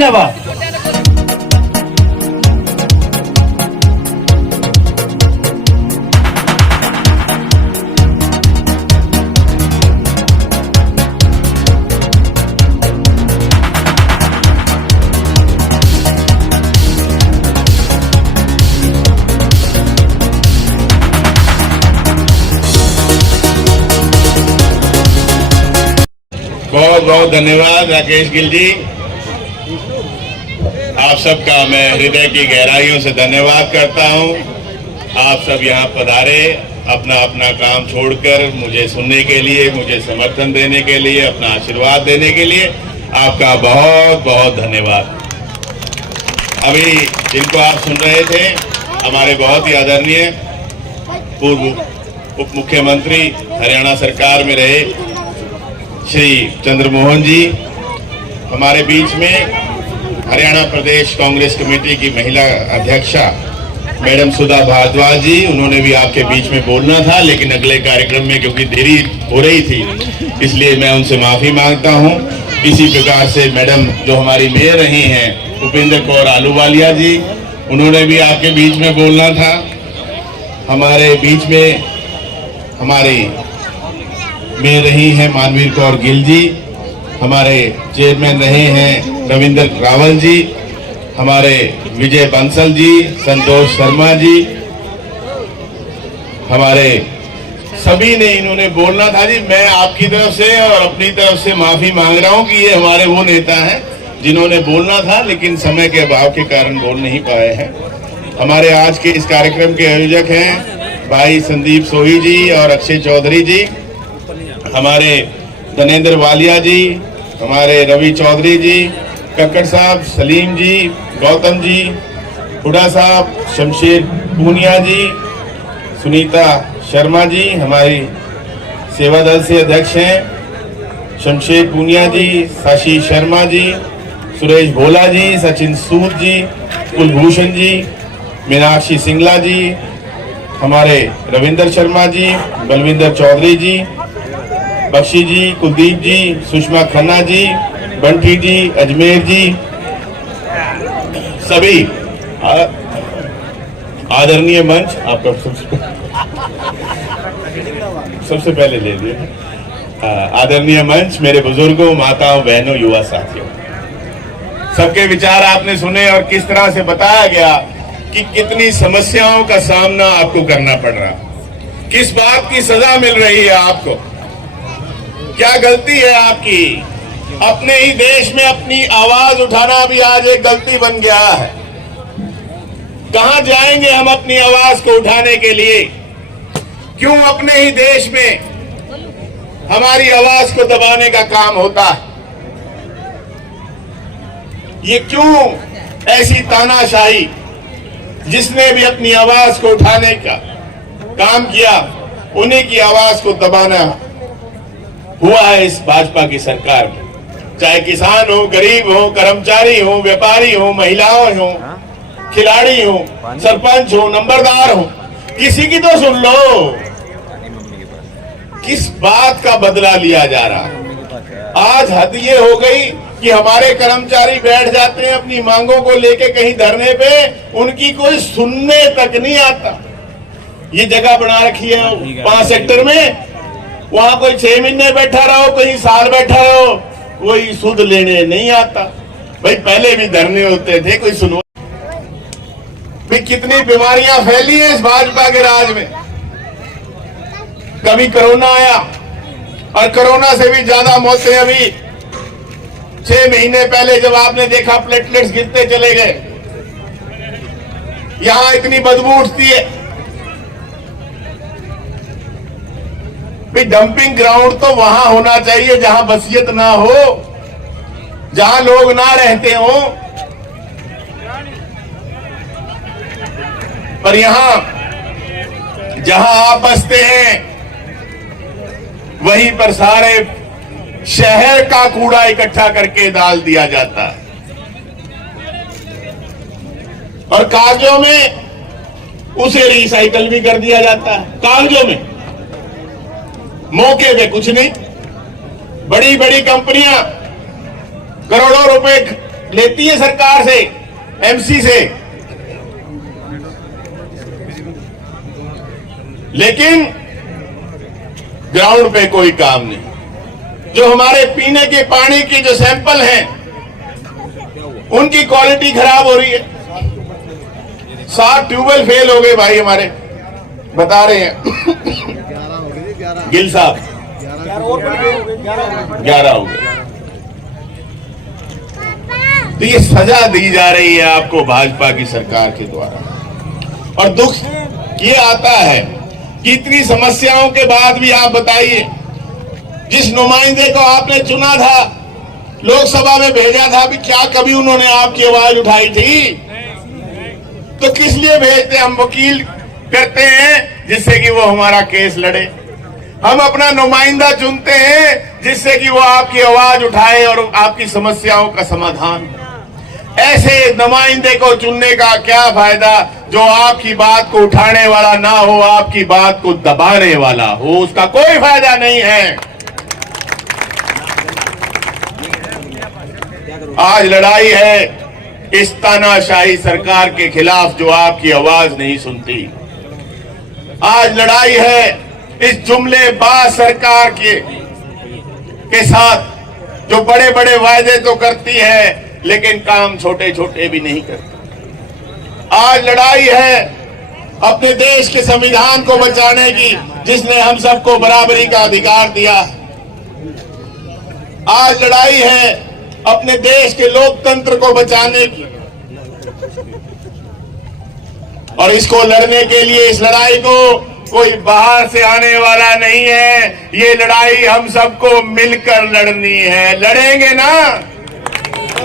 धन्यवाद। बहुत बहुत धन्यवाद राकेश गिल जी, आप सबका मैं हृदय की गहराइयों से धन्यवाद करता हूं। आप सब यहां पधारे, अपना अपना काम छोड़कर मुझे सुनने के लिए, मुझे समर्थन देने के लिए, अपना आशीर्वाद देने के लिए आपका बहुत बहुत धन्यवाद। अभी जिनको आप सुन रहे थे, हमारे बहुत ही आदरणीय पूर्व उप मुख्यमंत्री हरियाणा सरकार में रहे श्री चंद्रमोहन जी हमारे बीच में, हरियाणा प्रदेश कांग्रेस कमेटी की महिला अध्यक्षा मैडम सुधा भारद्वाज जी, उन्होंने भी आपके बीच में बोलना था, लेकिन अगले कार्यक्रम में क्योंकि देरी हो रही थी इसलिए मैं उनसे माफी मांगता हूं। इसी प्रकार से मैडम जो हमारी मेयर रही हैं उपेंद्र कौर आलूवालिया जी, उन्होंने भी आपके बीच में बोलना था। हमारे बीच में हमारी में रही हैं मानवीर कौर गिल जी, हमारे चेयरमैन रहे हैं रविंद्र रावल जी, हमारे विजय बंसल जी, संतोष शर्मा जी, हमारे सभी ने इन्होंने बोलना था जी। मैं आपकी तरफ से और अपनी तरफ से माफी मांग रहा हूं कि ये हमारे वो नेता हैं जिन्होंने बोलना था लेकिन समय के अभाव के कारण बोल नहीं पाए हैं। हमारे आज के इस कार्यक्रम के आयोजक हैं भाई संदीप सोही जी और अक्षय चौधरी जी, हमारे धनेन्द्र वालिया जी, हमारे रवि चौधरी जी, कक्कड़ साहब, सलीम जी, गौतम जी, हुडा साहब, शमशेर पूनिया जी, सुनीता शर्मा जी, हमारी सेवा दल से अध्यक्ष हैं शमशेर पूनिया जी, शशि शर्मा जी, सुरेश भोला जी, सचिन सूद जी, कुलभूषण जी, मीनाक्षी सिंगला जी, हमारे रविंदर शर्मा जी, बलविंदर चौधरी जी, बख्शी जी, कुलदीप जी, सुषमा खन्ना जी, बंटी जी, अजमेर जी, सभी आदरणीय मंच आपका सबसे पहले ले लिए। आदरणीय मंच, मेरे बुजुर्गों, माताओं, बहनों, युवा साथियों, सबके विचार आपने सुने और किस तरह से बताया गया कि कितनी समस्याओं का सामना आपको करना पड़ रहा, किस बात की सजा मिल रही है आपको, क्या गलती है आपकी। अपने ही देश में अपनी आवाज उठाना भी आज एक गलती बन गया है। कहां जाएंगे हम अपनी आवाज को उठाने के लिए? क्यों अपने ही देश में हमारी आवाज को दबाने का काम होता है? ये क्यों ऐसी तानाशाही? जिसने भी अपनी आवाज को उठाने का काम किया उन्हीं की आवाज को दबाना हुआ है इस भाजपा की सरकार में। चाहे किसान हो, गरीब हो, कर्मचारी हो, व्यापारी हो, महिलाओं हो, खिलाड़ी हो, सरपंच हो, नंबरदार हो, किसी की तो सुन लो। किस बात का बदला लिया जा रहा है? आज हद ये हो गई कि हमारे कर्मचारी बैठ जाते हैं अपनी मांगों को लेके कहीं धरने पे, उनकी कोई सुनने तक नहीं आता। ये जगह बना रखी है 5 सेक्टर में, वहां कोई 6 महीने बैठा रहो, कोई साल बैठा रहो, कोई सुध लेने नहीं आता। भाई पहले भी धरने होते थे, कोई सुनो। भाई कितनी बीमारियां फैली हैं इस भाजपा के राज में। कभी कोरोना आया और कोरोना से भी ज्यादा मौतें अभी 6 महीने पहले जब आपने देखा प्लेटलेट्स गिरते चले गए, यहां इतनी बदबू उठती है। डंपिंग ग्राउंड तो वहां होना चाहिए जहां बसियत ना हो, जहां लोग ना रहते हो, पर यहां जहां आप बसते हैं वहीं पर सारे शहर का कूड़ा इकट्ठा करके डाल दिया जाता है और कागजों में उसे रिसाइकल भी कर दिया जाता है। कागजों में, मौके पे कुछ नहीं। बड़ी बड़ी कंपनियां करोड़ों रुपए लेती है सरकार से, एमसी से, लेकिन ग्राउंड पे कोई काम नहीं। जो हमारे पीने के पानी के जो सैंपल हैं उनकी क्वालिटी खराब हो रही है। 7 ट्यूबवेल फेल हो गए भाई हमारे, बता रहे हैं गिल साहब, 11 हो गए। तो ये सजा दी जा रही है आपको भाजपा की सरकार के द्वारा। और दुख ये आता है कि इतनी समस्याओं के बाद भी आप बताइए, जिस नुमाइंदे को आपने चुना था, लोकसभा में भेजा था, भी क्या कभी उन्होंने आपकी आवाज उठाई थी? तो किस लिए भेजते? हम वकील करते हैं जिससे कि वो हमारा केस लड़े। हम अपना नुमाइंदा चुनते हैं जिससे कि वो आपकी आवाज उठाए और आपकी समस्याओं का समाधान। ऐसे नुमाइंदे को चुनने का क्या फायदा जो आपकी बात को उठाने वाला ना हो, आपकी बात को दबाने वाला हो? उसका कोई फायदा नहीं है। आज लड़ाई है इस तानाशाही सरकार के खिलाफ जो आपकी आवाज नहीं सुनती। आज लड़ाई है इस जुमलेबाज सरकार के साथ जो बड़े बड़े वायदे तो करती है लेकिन काम छोटे छोटे भी नहीं करती। आज लड़ाई है अपने देश के संविधान को बचाने की, जिसने हम सबको बराबरी का अधिकार दिया। आज लड़ाई है अपने देश के लोकतंत्र को बचाने की, और इसको लड़ने के लिए, इस लड़ाई को कोई बाहर से आने वाला नहीं है। ये लड़ाई हम सबको मिलकर लड़नी है। लड़ेंगे ना?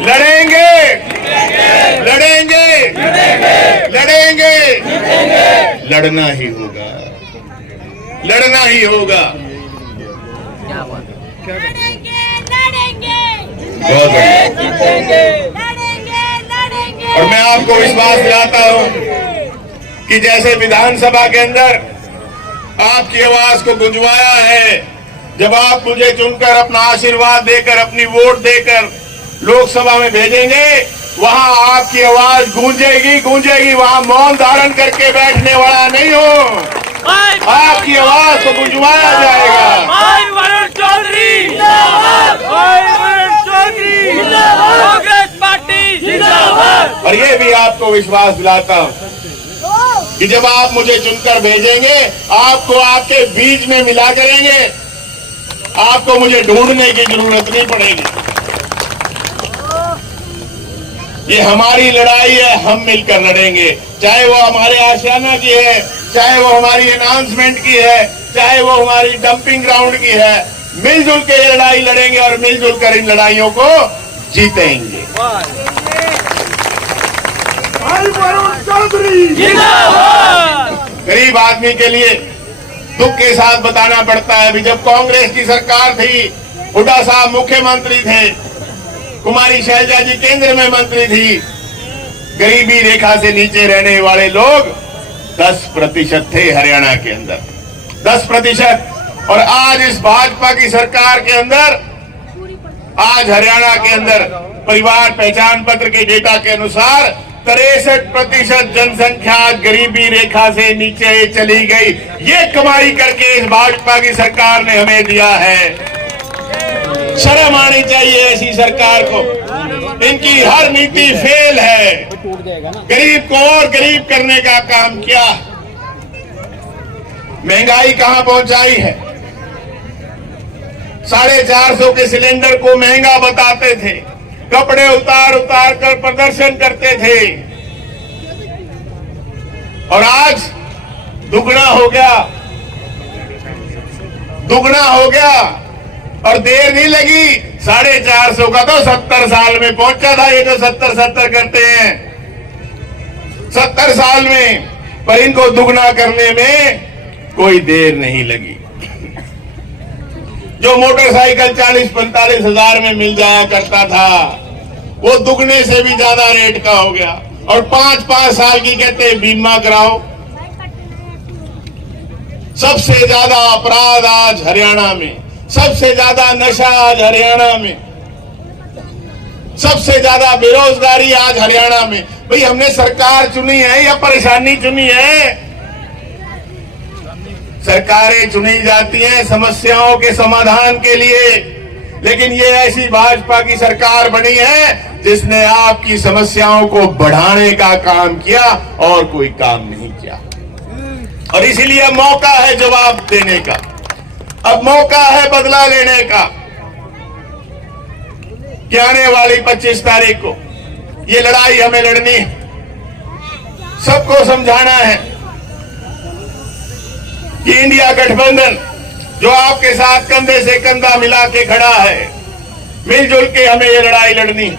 लड़ेंगे, लड़ेंगे, लड़ेंगे, लड़ना ही होगा, लड़ना ही होगा। बहुत और मैं आपको विश्वास दिलाता हूं कि जैसे विधानसभा के अंदर आपकी आवाज को गुंजवाया है, जब आप मुझे चुनकर अपना आशीर्वाद देकर, अपनी वोट देकर लोकसभा में भेजेंगे, वहां आपकी आवाज गूंजेगी, गूंजेगी। वहां मौन धारण करके बैठने वाला नहीं हो, आपकी आवाज को गुंजवाया जाएगा। कांग्रेस पार्टी जिंदाबाद। और ये भी आपको विश्वास दिलाता हूं कि जब आप मुझे चुनकर भेजेंगे, आपको आपके बीच में मिला करेंगे, आपको मुझे ढूंढने की जरूरत नहीं पड़ेगी। ये हमारी लड़ाई है, हम मिलकर लड़ेंगे। चाहे वो हमारे आशियाना की है, चाहे वो हमारी अनाउंसमेंट की है, चाहे वो हमारी डंपिंग ग्राउंड की है, मिलजुल के ये लड़ाई लड़ेंगे और मिलजुल कर इन लड़ाइयों को जीतेंगे। गरीब आदमी के लिए दुख के साथ बताना पड़ता है। अभी जब कांग्रेस की सरकार थी, हुड्डा साहब मुख्यमंत्री थे, कुमारी शैलजा जी केंद्र में मंत्री थी, गरीबी रेखा से नीचे रहने वाले लोग 10% थे हरियाणा के अंदर, 10%। और आज इस भाजपा की सरकार के अंदर, आज हरियाणा के अंदर परिवार पहचान पत्र के डेटा के अनुसार 63% जनसंख्या गरीबी रेखा से नीचे चली गई। ये कमाई करके इस भाजपा की सरकार ने हमें दिया है। शर्म आनी चाहिए ऐसी सरकार को। इनकी हर नीति फेल है। गरीब को और गरीब करने का काम किया। महंगाई कहां पहुंचाई है? 450 के सिलेंडर को महंगा बताते थे, कपड़े उतार उतार कर प्रदर्शन करते थे, और आज दुगना हो गया, दुगना हो गया। और देर नहीं लगी, 450 का तो 70 साल में पहुंचा था। ये जो 70 करते हैं 70 साल में, पर इनको दुगना करने में कोई देर नहीं लगी। जो मोटरसाइकिल 40-45 हजार में मिल जाया करता था, वो दुगने से भी ज्यादा रेट का हो गया। और 5-5 साल की कहते बीमा कराओ। सबसे ज्यादा अपराध आज हरियाणा में, सबसे ज्यादा नशा आज हरियाणा में, सबसे ज्यादा बेरोजगारी आज हरियाणा में। भाई हमने सरकार चुनी है या परेशानी चुनी है? सरकारें चुनी जाती हैं समस्याओं के समाधान के लिए, लेकिन ये ऐसी भाजपा की सरकार बनी है जिसने आपकी समस्याओं को बढ़ाने का काम किया और कोई काम नहीं किया। और इसीलिए मौका है जवाब देने का, अब मौका है बदला लेने का कि आने वाली 25 तारीख को ये लड़ाई हमें लड़नी है, सबको समझाना है कि इंडिया गठबंधन जो आपके साथ कंधे से कंधा मिला के खड़ा है, मिलजुल के हमें ये लड़ाई लड़नी।